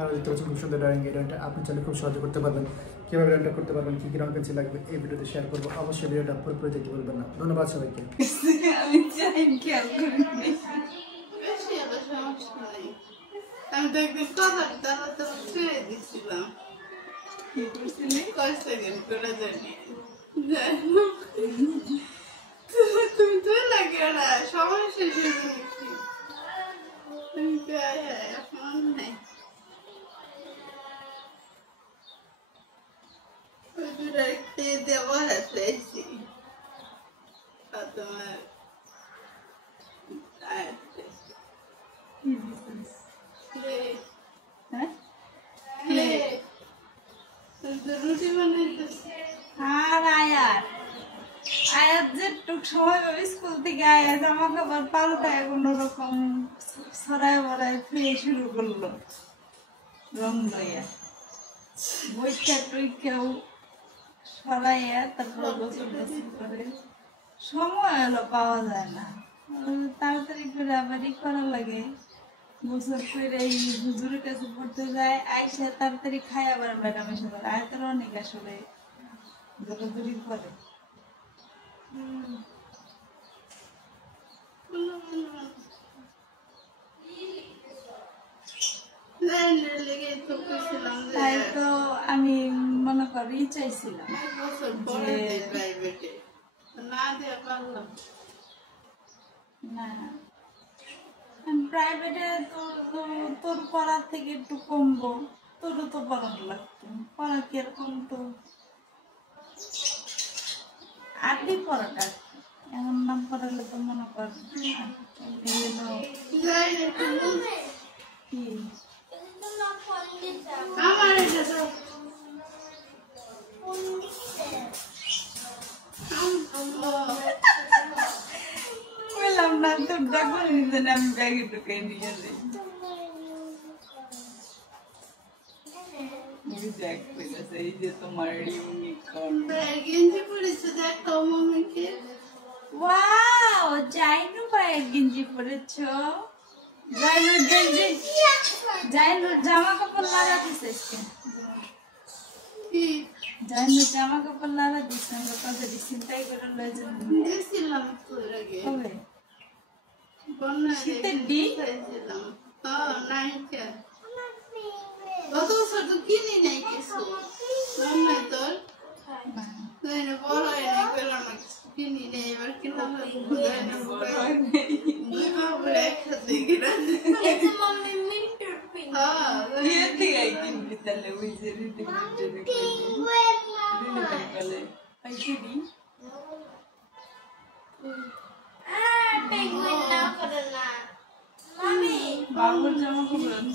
আর দেখতে পাচ্ছেন খুব সুন্দর ড্রয়িং। এই ড্রয়িংটা আপনি চাইলে খুব সহজে করতে পারবেন। কীভাবে ড্রয়িংটা করতে পারবেন, কী কী রং পেন্সিল লাগবে এই ভিডিওতে শেয়ার করবো। অবশ্যই ভিডিওটা পুরোপুরি দেখতে বলবেন না। ধন্যবাদ সবাইকে। আমি তো একদিন কথা ছেড়ে দিচ্ছিলাম, কয় সেকেন্ড করে জানি তুমি তো লাগে ওরা সময় শেষ হয়ে গেছি। এখন নাই দেওয়া আছে তোমার রুটি বানাইতেছে। আর আয়াত যেটুক সময় স্কুল থেকে আয়া জামা কাপড় পাল্টায় কোনো রকম ছড়ায় বড়ায় ফিরে শুরু করলো রং লইয়া বইটা টুইকেও সরাইয়া তারপর গোসল টোসল করে সময় হলো পাওয়া যায় না, তাড়াতাড়ি করে আবার করা লাগে। গোসল করে এই হুজুরের কাছে পড়তে যায়, আইসা তাড়াতাড়ি খাই আবার মেডামেশা করে। আয়তের অনেক আসলে দৌড়াদৌড়ি করে। তাই তো আমি মনে করি চাইছিলাম না প্রাইভেটে তোর পড়ার থেকে একটু কমবো, তোরও তো পড়ানো লাগতো। পড়া কিরকম তো আগে পড়াটা এমন নাম পড়ালে তো মনে কর বললাম না তোর ডাকবো আমি ব্যাগে ঢুকে নিয়ে যাই। এই যে তোমার গেঞ্জি পরেছে দেখো মমিকে। ওয়াও জাইনু পায়ের গেঞ্জি পরেছো। জাইনুর গেঞ্জি জাইনুর জামা কাপড় লাগা দিছে। জাইনুর জামা কাপড় লাগা দিছে। আমরা কাছে চিন্তাই করে লয়ে যান দিছিলাম তোর আগে কবে শীতের দিন খাইছিলাম। হ্যাঁ নাইকা গত বছর তো কিনি নাই কিছু নাই তোর বড় এনে পেলাম না, কিনি নেই। এবার কিনলাম দুই বাবুর একসাথে কিনা কিনবি তাহলে ওই যে বাবুর জামা কাপড়